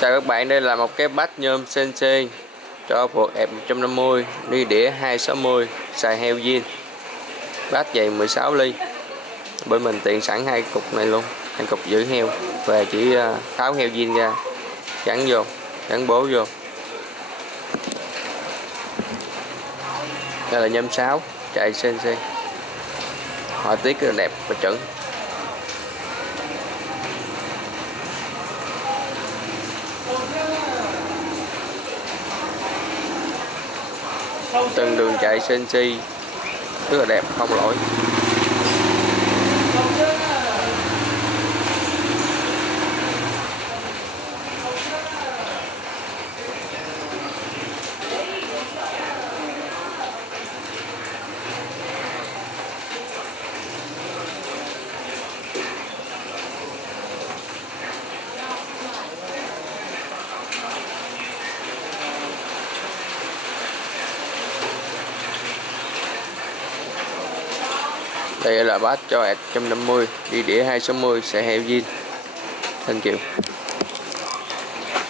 Chào các bạn, đây là một cái bát nhôm CNC cho phuộc ẹp 150 đi đĩa 260 xài heo zin. Bát dày 16 ly. Bên mình tiện sẵn hai cục này luôn, hai cục giữ heo và chỉ tháo heo zin ra gắn vô, gắn bố vô. Đây là nhôm 6 chạy CNC, họa tiết rất là đẹp và chuẩn. Từng đường chạy CNC rất là đẹp, không lỗi. Đây là bát cho ẹp 150 đi đĩa 260 xài heo zin. Thank you.